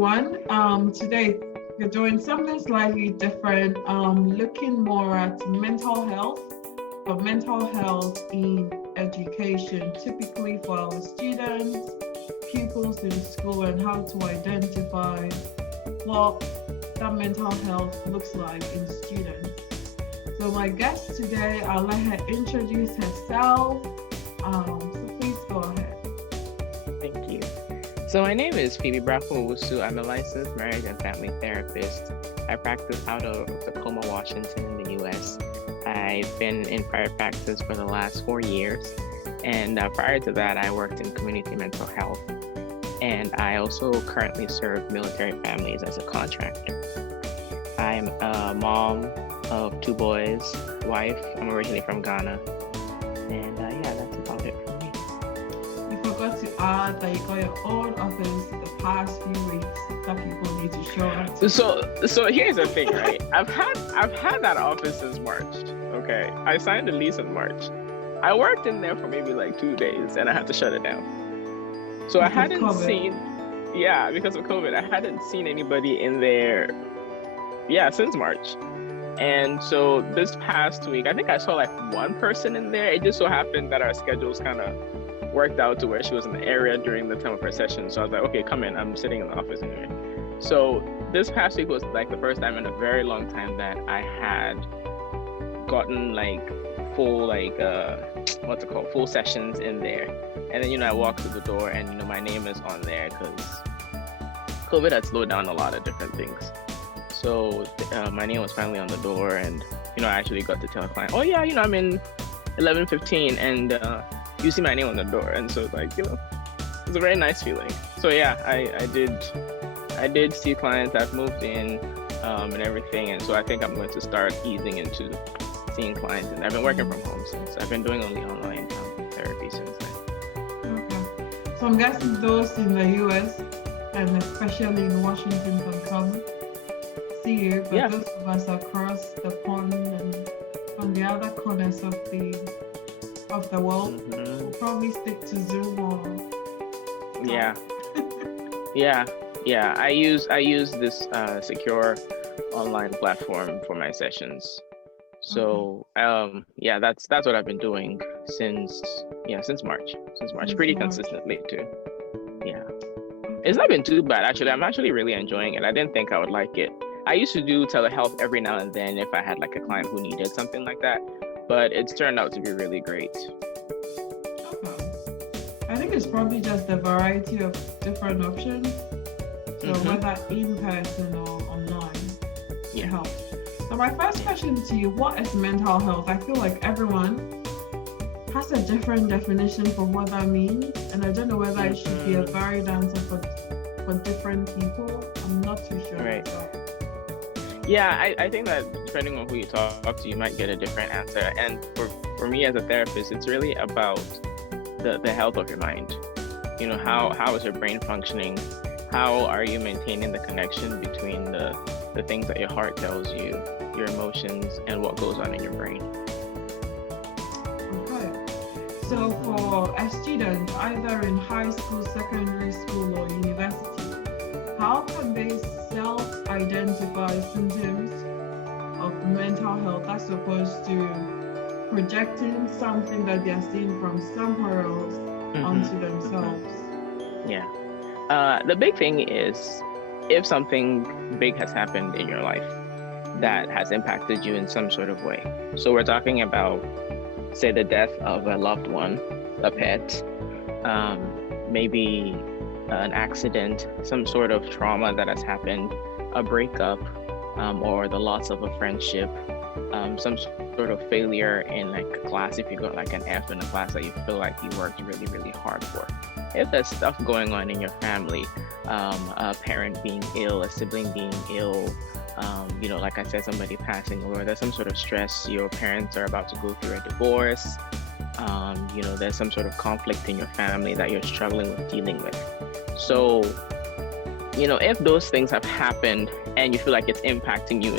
everyone. Today we're doing something slightly different, looking more at mental health, but mental health in education, typically for our students, pupils in school, and how to identify what that mental health looks like in students. So my guest today, I'll let her introduce herself. So please go ahead. Thank you. So my name is phebebrakolmft. I'm a licensed marriage and family therapist. I practice out of Tacoma, Washington in the US. I've been in private practice for the last 4 years. And prior to that, I worked in community mental health. And I also currently serve military families as a contractor. I'm a mom of 2 boys, wife. I'm originally from Ghana. And that's about it for me. You forgot to add that you got your own office the past few weeks that people need to show up to. So here's the thing, right? I've had that office since March. Okay, I signed the lease in March. I worked in there for maybe like 2 days, and I had to shut it down. So I hadn't seen, because of COVID, I hadn't seen anybody in there, since March. And so this past week, I think I saw like one person in there. It just so happened that our schedules kind of worked out to where she was in the area during the time of her session. So I was like, okay, come in. I'm sitting in the office anyway. So this past week was like the first time in a very long time that I had gotten like full full sessions in there. And then, I walked through the door and, my name is on there because COVID had slowed down a lot of different things. So my name was finally on the door, and I actually got to tell a client, I'm in 11:15, and you see my name on the door, and so it's a very nice feeling. So I did see clients. I've moved in and everything, and so I think I'm going to start easing into seeing clients. And I've been working from home since. I've been doing only online therapy since then. Okay. So I'm guessing those in the US and especially in Washington can come see you, but those of us across the pond and on the other corners of the world will probably stick to Zoom or I use this secure online platform for my sessions. So that's what I've been doing since March. Pretty consistently too. It's not been too bad actually. I'm actually really enjoying it. I didn't think I would like it. I used to do telehealth every now and then if I had like a client who needed something like that, but it's turned out to be really great. I think it's probably just the variety of different options. So whether in person or online, it helps. So my first question to you, what is mental health? I feel like everyone has a different definition for what that means, and I don't know whether it should be a varied answer for different people. I'm not too sure. Right. I think that depending on who you talk to, you might get a different answer. And for me as a therapist, it's really about the health of your mind. How is your brain functioning? How are you maintaining the connection between the things that your heart tells you, your emotions, and what goes on in your brain? Okay. So for a student, either in high school, secondary school, or university, how can they self-identify symptoms of mental health as opposed to projecting something that they are seeing from somewhere else onto themselves? The big thing is if something big has happened in your life that has impacted you in some sort of way. So we're talking about, say, the death of a loved one, a pet, maybe an accident, some sort of trauma that has happened, a breakup, or the loss of a friendship, some sort of failure in like a class, if you got like an F in a class that you feel like you worked really, really hard for. If there's stuff going on in your family, a parent being ill, a sibling being ill, like I said, somebody passing away, there's some sort of stress, your parents are about to go through a divorce, there's some sort of conflict in your family that you're struggling with dealing with. So, if those things have happened and you feel like it's impacting you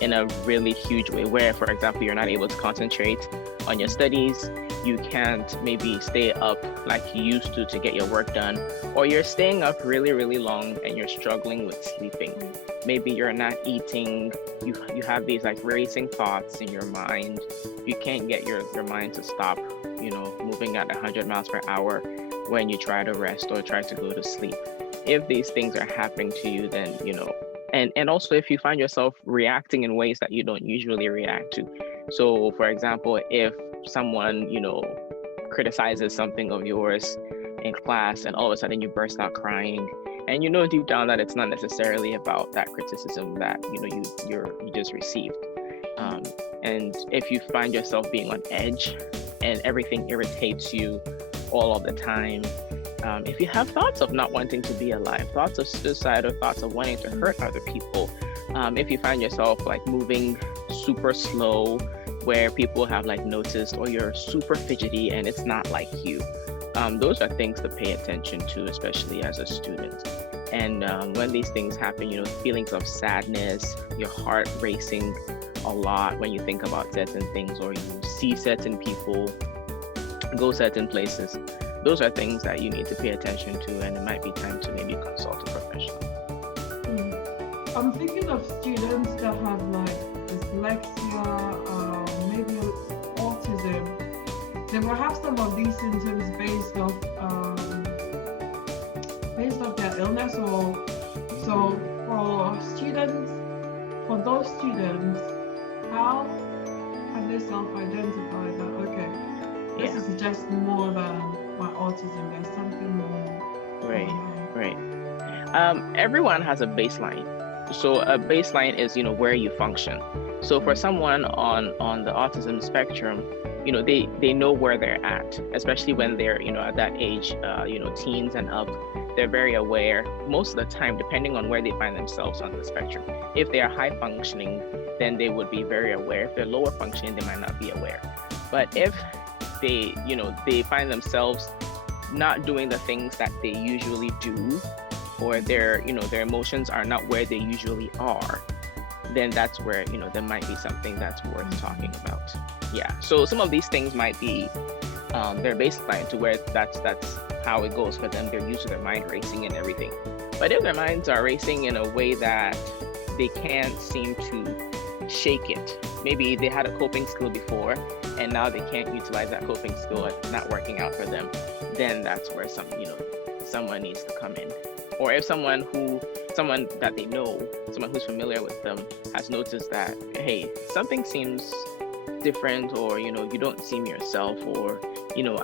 in a really huge way, where, for example, you're not able to concentrate on your studies, you can't maybe stay up like you used to get your work done, or you're staying up really, really long and you're struggling with sleeping. Maybe you're not eating, you have these like racing thoughts in your mind. You can't get your mind to stop, moving at 100 miles per hour when you try to rest or try to go to sleep. If these things are happening to you, then, and also if you find yourself reacting in ways that you don't usually react to. So for example, if someone, criticizes something of yours in class and all of a sudden you burst out crying, and deep down that it's not necessarily about that criticism that, you just received. And if you find yourself being on edge and everything irritates you all of the time, if you have thoughts of not wanting to be alive, thoughts of suicide, or thoughts of wanting to hurt other people, if you find yourself like moving super slow where people have like noticed, or you're super fidgety and it's not like you, those are things to pay attention to, especially as a student. And when these things happen, feelings of sadness, your heart racing a lot when you think about certain things, or you see certain people, go certain places, those are things that you need to pay attention to, and it might be time to maybe consult a professional. I'm thinking of students that have like dyslexia, maybe autism. They will have some of these symptoms based off their illness, or so for those students, how can they self-identify that, okay, this is just more than my autism, there's something more? Right. Everyone has a baseline. So a baseline is, where you function. So for someone on the autism spectrum, they know where they're at, especially when they're, at that age, teens and up. They're very aware most of the time, depending on where they find themselves on the spectrum. If they are high functioning, then they would be very aware. If they're lower functioning, they might not be aware. But if they, they find themselves not doing the things that they usually do, or their emotions are not where they usually are, then that's where, there might be something that's worth talking about. Yeah. So some of these things might be their baseline, to where that's how it goes for them. They're used to their mind racing and everything. But if their minds are racing in a way that they can't seem to shake it, maybe they had a coping skill before and now they can't utilize that coping skill, it's not working out for them, then that's where someone needs to come in. Or if someone that they know, someone who's familiar with them, has noticed that, hey, something seems different, or you don't seem yourself, or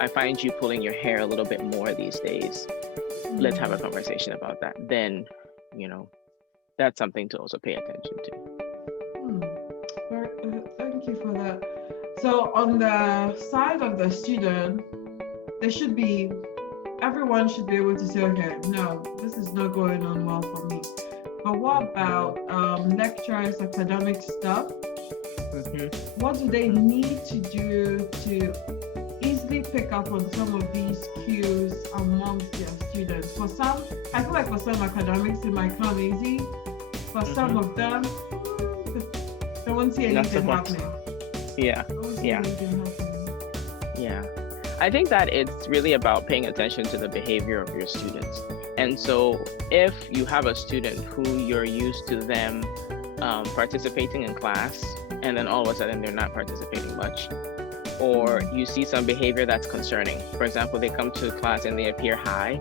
I find you pulling your hair a little bit more these days, let's have a conversation about that. Then that's something to also pay attention to. Thank you for that. So on the side of the student, everyone should be able to say, okay, no, this is not going on well for me. But what about lecturers, academic stuff? What do they need to do to easily pick up on some of these cues amongst their students? For some, I feel like for some academics it might come easy. For some of them, they won't see anything happening. Yeah. I think that it's really about paying attention to the behavior of your students. And so if you have a student who you're used to them participating in class, and then all of a sudden they're not participating much, or you see some behavior that's concerning. For example, they come to class and they appear high,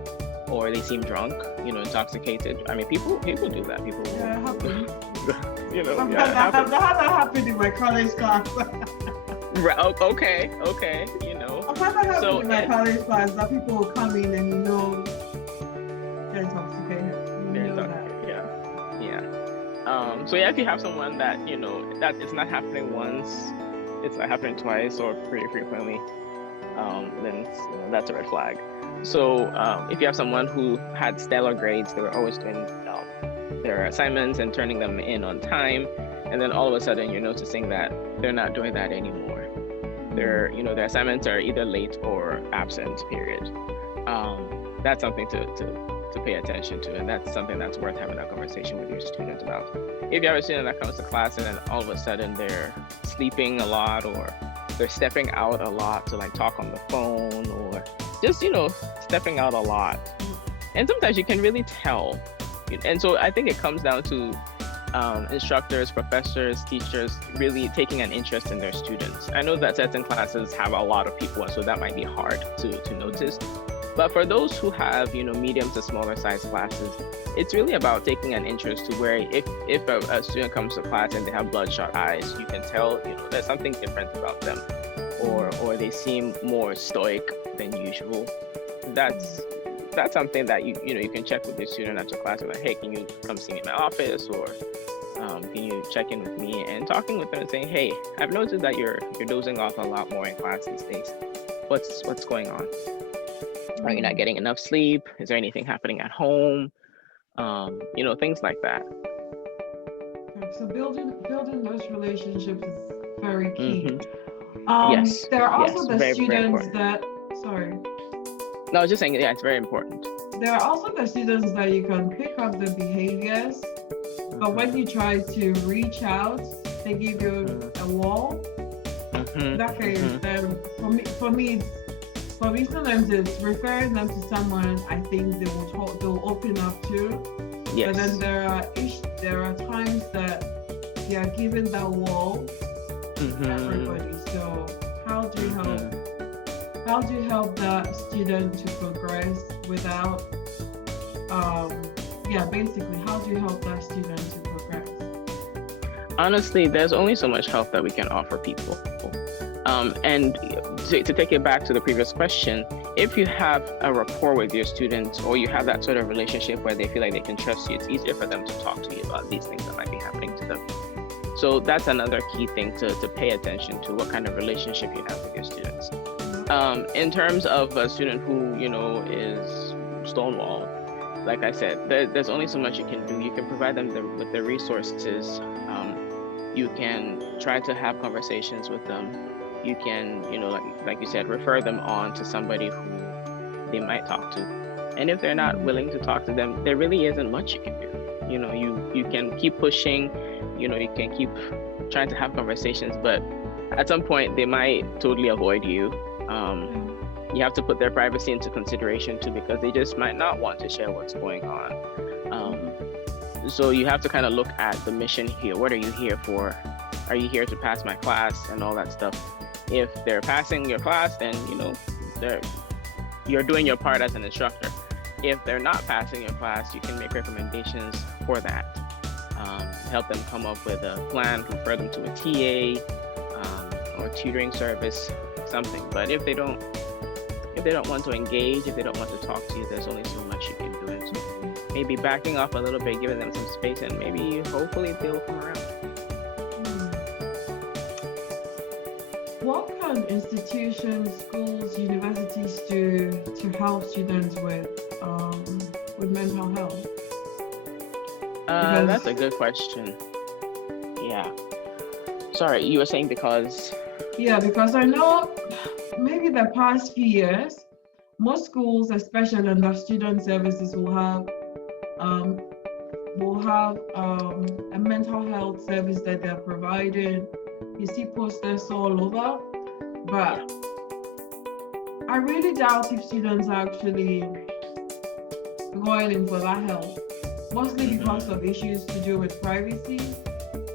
or they seem drunk, intoxicated. I mean, people do that. People, yeah, it happens. I've had that happen in my college class. Okay. I've had that happen in my college class, that people will come in and they're intoxicated. So if you have someone that that it's not happening once, it's not happening twice or pretty frequently, then that's a red flag. So if you have someone who had stellar grades, they were always doing their assignments and turning them in on time, and then all of a sudden you're noticing that they're not doing that anymore. Their assignments are either late or absent, period. That's something to pay attention to, and that's something that's worth having a conversation with your student about. If you have a student that comes to class and then all of a sudden they're sleeping a lot, or they're stepping out a lot to like talk on the phone, or just, stepping out a lot. And sometimes you can really tell. And so I think it comes down to instructors, professors, teachers really taking an interest in their students. I know that certain classes have a lot of people, and so that might be hard to notice. But for those who have, medium to smaller size classes, it's really about taking an interest to where if a student comes to class and they have bloodshot eyes, you can tell, there's something different about them, or they seem more stoic than usual. That's something that you can check with the student after class. Like, hey, can you come see me in my office, or can you check in with me? And talking with them and saying, hey, I've noticed that you're dozing off a lot more in class these days. What's going on? Are you not getting enough sleep? Is there anything happening at home? Things like that. So building those relationships is very key. Yes. There are also the very, students very that, sorry. No, I was just saying, yeah, it's very important. There are also the students that you can pick up the behaviors, but when you try to reach out, they give you a wall. That case, for me, sometimes it's referring them to someone I think they'll open up to. Yes. But then there are times that they are given that wall to everybody. So how do you help that student to progress without basically how do you help that student to progress? Honestly, there's only so much help that we can offer people. And to take it back to the previous question, if you have a rapport with your students, or you have that sort of relationship where they feel like they can trust you, it's easier for them to talk to you about these things that might be happening to them. So that's another key thing to pay attention to, what kind of relationship you have with your students. In terms of a student who, is stonewalled, like I said, there's only so much you can do. You can provide them with the resources. You can try to have conversations with them. You can, like you said, refer them on to somebody who they might talk to. And if they're not willing to talk to them, there really isn't much you can do. You can keep pushing, you can keep trying to have conversations, but at some point they might totally avoid you. You have to put their privacy into consideration too, because they just might not want to share what's going on. So you have to kind of look at the mission here. What are you here for? Are you here to pass my class and all that stuff? If they're passing your class, then you're doing your part as an instructor. If they're not passing your class, you can make recommendations for that. Help them come up with a plan, refer them to a TA or tutoring service, something. But if they don't want to engage, if they don't want to talk to you, there's only so much you can do. And so maybe backing off a little bit, giving them some space, and maybe hopefully they'll come around. What can institutions, schools, universities do to help students with mental health? That's a good question. Yeah. Sorry, you were saying because? Yeah, because I know maybe the past few years, most schools, especially under student services, will have a mental health service that they're providing. You see posters all over, but I really doubt if students are actually going in for that help, mostly because of issues to do with privacy,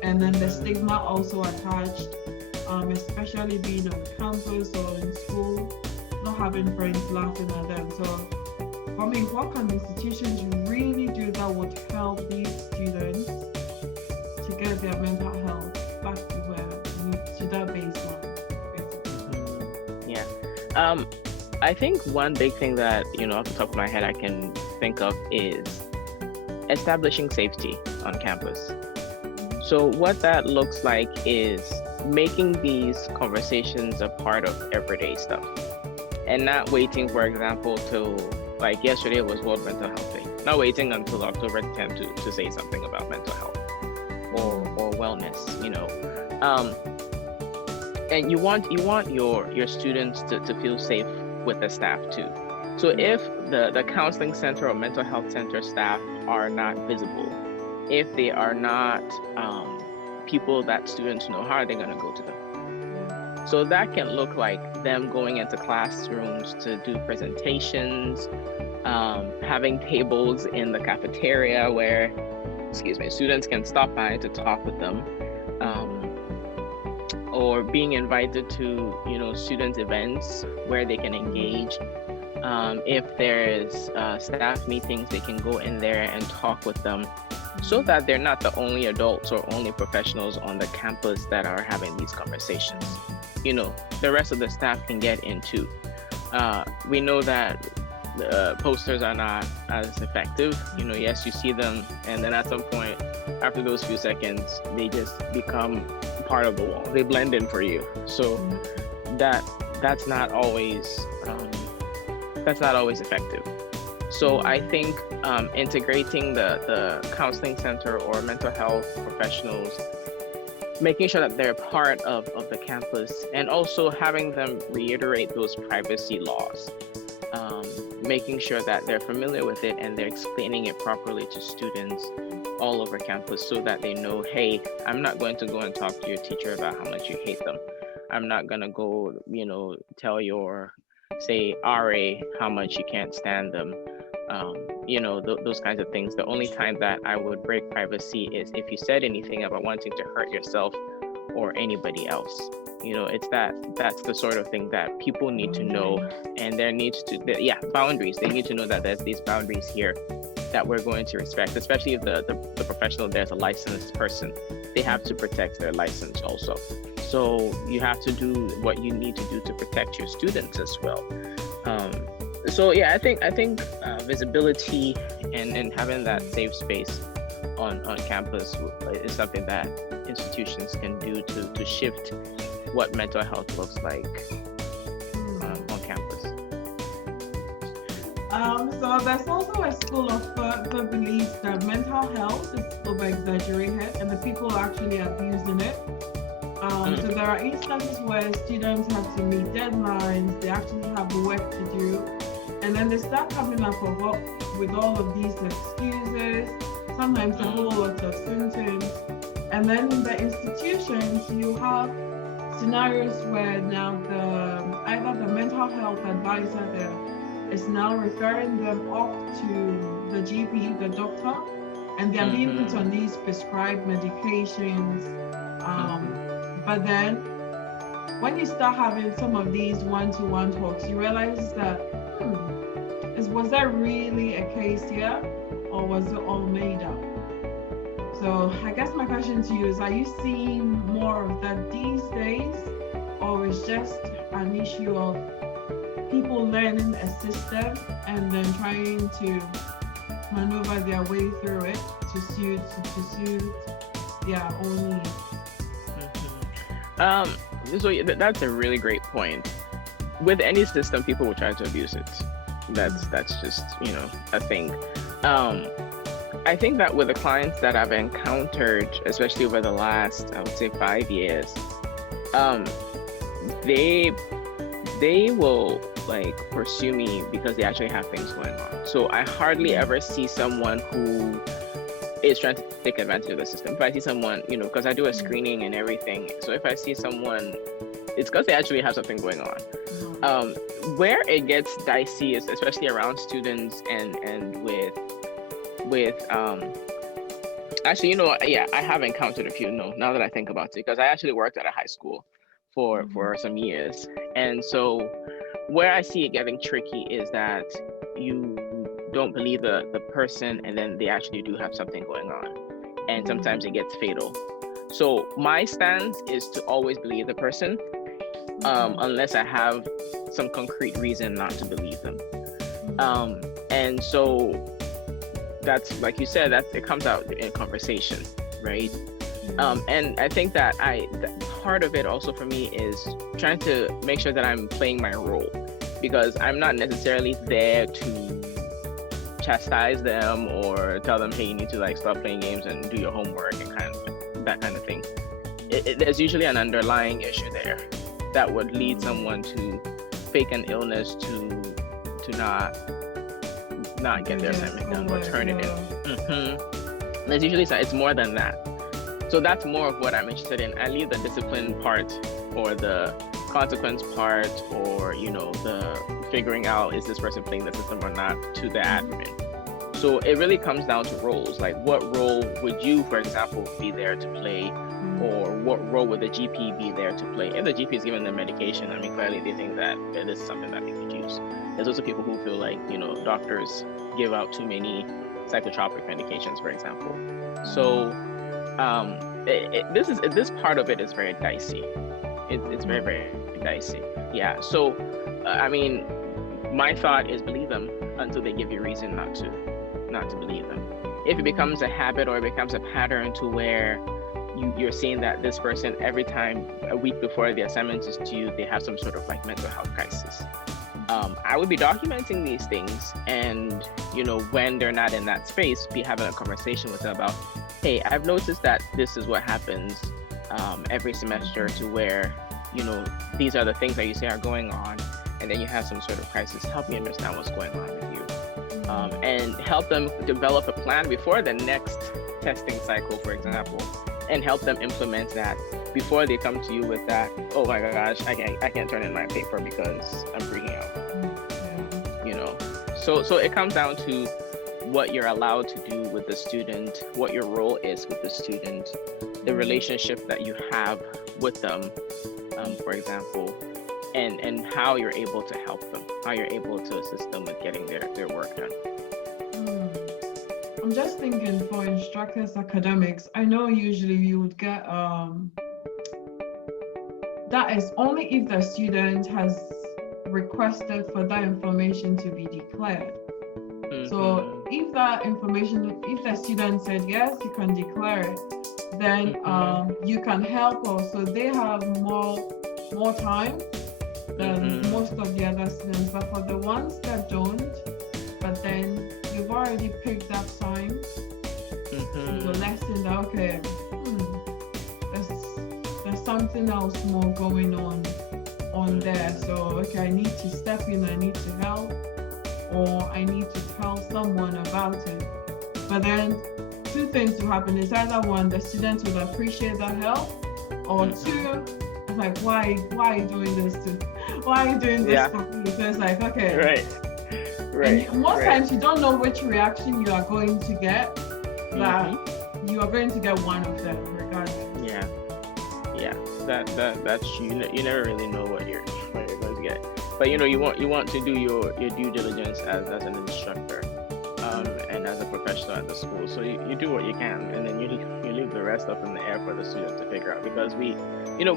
and then the stigma also attached, especially being on campus or in school, not having friends laughing at them. So for me, what can institutions really do that would help these students to get their mental health back to that baseline, basically? Yeah. I think one big thing that, off the top of my head I can think of is establishing safety on campus. So what that looks like is making these conversations a part of everyday stuff, and not waiting, for example, till like yesterday was World Mental Health Day. Not waiting until October 10th to say something about mental health or wellness, and you want your students to feel safe with the staff too. So if the counseling center or mental health center staff are not visible, if they are not people that students know, how are they going to go to them? So that can look like them going into classrooms to do presentations, having tables in the cafeteria where, students can stop by to talk with them, or being invited to, student events where they can engage. If there's staff meetings, they can go in there and talk with them, so that they're not the only adults or only professionals on the campus that are having these conversations. The rest of the staff can get into. We know that posters are not as effective. Yes, you see them, and then at some point, after those few seconds, they just become part of the wall. They blend in for you. So that's not always effective. So I think integrating the counseling center or mental health professionals, making sure that they're part of the campus, and also having them reiterate those privacy laws, making sure that they're familiar with it and they're explaining it properly to students all over campus, so that they know, hey, I'm not going to go and talk to your teacher about how much you hate them. I'm not going to go, tell your, say, RA how much you can't stand them. Those kinds of things. The only time that I would break privacy is if you said anything about wanting to hurt yourself or anybody else. That's the sort of thing that people need to know, and there needs to, boundaries. They need to know that there's these boundaries here that we're going to respect, especially if the professional there's a licensed person. They have to protect their license also. So you have to do what you need to do to protect your students as well. I think visibility and having that safe space on campus is something that institutions can do to shift what mental health looks like on campus. So there's also a school of thought that believes that mental health is over-exaggerated and the people are actually abusing it. So there are instances where students have to meet deadlines, they actually have work to do, and then they start coming up with all of these excuses, sometimes a whole lot of symptoms. And then in the institutions, you have scenarios where now either the mental health advisor there is now referring them off to the GP, the doctor, and they're being put on these prescribed medications. But then when you start having some of these one-to-one talks, you realize that, was that really a case here, or was it all made up? So I guess my question to you is, are you seeing more of that these days, or is just an issue of people learning a system and then trying to maneuver their way through it to suit their own needs? So that's a really great point. With any system, people will try to abuse it. That's just, a thing. I think that with the clients that I've encountered, especially over the last, I would say 5 years, they will pursue me because they actually have things going on. So I hardly ever see someone who is trying to take advantage of the system. If I see someone, because I do a screening and everything, so if I see someone, it's because they actually have something going on. Where it gets dicey is especially around students and with actually, I have encountered a few, now that I think about it, because I actually worked at a high school for some years. And so where I see it getting tricky is that you don't believe the person, and then they actually do have something going on, and sometimes it gets fatal. So my stance is to always believe the person, unless I have some concrete reason not to believe them. And so that's, like you said, that it comes out in conversation, right? And I think that part of it also for me is trying to make sure that I'm playing my role, because I'm not necessarily there to chastise them or tell them, hey, you need to stop playing games and do your homework and that kind of thing. There's usually an underlying issue there that would lead someone to fake an illness to not get their assignment done or turn it in. There's usually it's more than that. So that's more of what I'm interested in. I leave the discipline part or the consequence part, or the figuring out is this person playing the system or not, to the admin. So it really comes down to roles. Like, what role would you, for example, be there to play, or what role would the GP be there to play? If the GP is given the medication, I mean, clearly they think that this is something that they could use. There's also people who feel like doctors give out too many psychotropic medications, for example. So this part of it is very dicey. It's very, very dicey. Yeah. So I mean, my thought is believe them until they give you reason not to believe them. If it becomes a habit or it becomes a pattern to where you're seeing that this person, every time a week before the assignment is due, they have some sort of like mental health crisis, I would be documenting these things, and when they're not in that space, be having a conversation with them about, hey, I've noticed that this is what happens every semester, to where these are the things that you say are going on, and then you have some sort of crisis. Help me understand what's going on with you, and help them develop a plan before the next testing cycle, for example, and help them implement that before they come to you with that, oh my gosh, I can't turn in my paper because I'm freaking out. So it comes down to what you're allowed to do with the student, what your role is with the student, the relationship that you have with them, for example, and how you're able to help them, how you're able to assist them with getting their work done. I'm just thinking, for instructors academics, I know usually you would get that is only if the student has requested for that information to be declared. So if that information, if the student said yes, you can declare it, then you can help also. They have more time than most of the other students, but for the ones that don't, but then you've already picked up time to the lesson that, okay, there's something else more going on there. So, okay, I need to step in, I need to help, or I need to tell someone about it. But then two things will happen. It's either one, the students will appreciate that help, or two, it's like, why are you doing this why are you doing this for me? So it's like, okay. Right. And most times you don't know which reaction you are going to get, but you are going to get one of them regardless. Yeah. That's you never really know what you're going to get. But you want to do your due diligence as an instructor, and as a professional at the school. So you do what you can, and then you leave the rest up in the air for the students to figure out, because we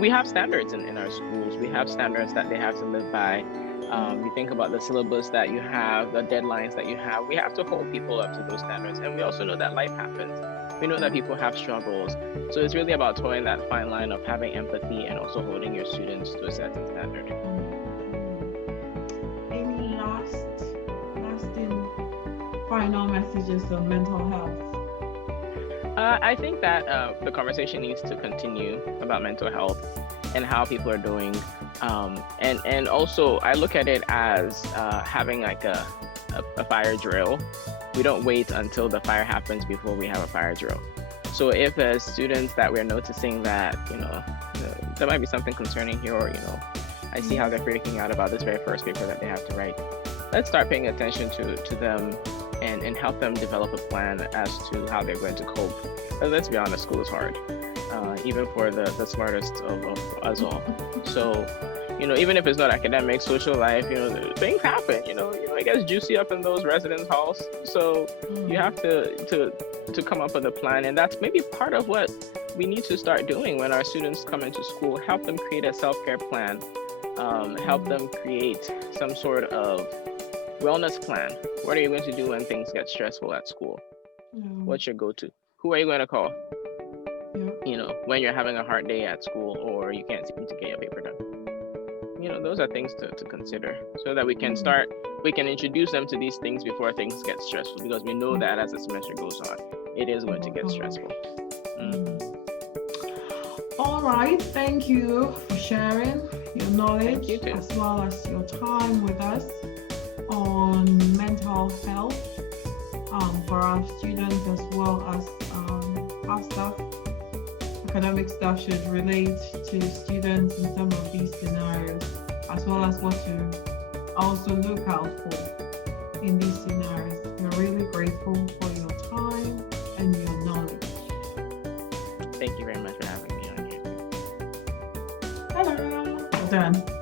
have standards in our schools. We have standards that they have to live by. You think about the syllabus that you have, the deadlines that you have. We have to hold people up to those standards, and we also know that life happens. We know that people have struggles. So it's really about towing that fine line of having empathy and also holding your students to a certain standard. Any lasting final messages on mental health? I think that the conversation needs to continue about mental health and how people are doing. And also I look at it as having like a fire drill. We don't wait until the fire happens before we have a fire drill. So if there's students that we're noticing that, there might be something concerning here, or, I see how they're freaking out about this very first paper that they have to write, let's start paying attention to them and help them develop a plan as to how they're going to cope. Because let's be honest, school is hard, even for the smartest of us all. So, even if it's not academic, social life, things happen, it gets juicy up in those residence halls. So you have to come up with a plan. And that's maybe part of what we need to start doing when our students come into school. Help them create a self-care plan. Help them create some sort of wellness plan. What are you going to do when things get stressful at school? What's your go-to? Who are you going to call? When you're having a hard day at school, or you can't seem to get your paper done. Those are things to consider, so that we can introduce them to these things before things get stressful, because we know that as the semester goes on, it is going to get stressful. All right, thank you for sharing your knowledge as well as your time with us on mental health for our students as well as our staff. academic staff should relate to students in some of these scenarios, as well as what to also look out for in these scenarios. We're really grateful for your time and your knowledge. Thank you very much for having me on here. Hello. Well done.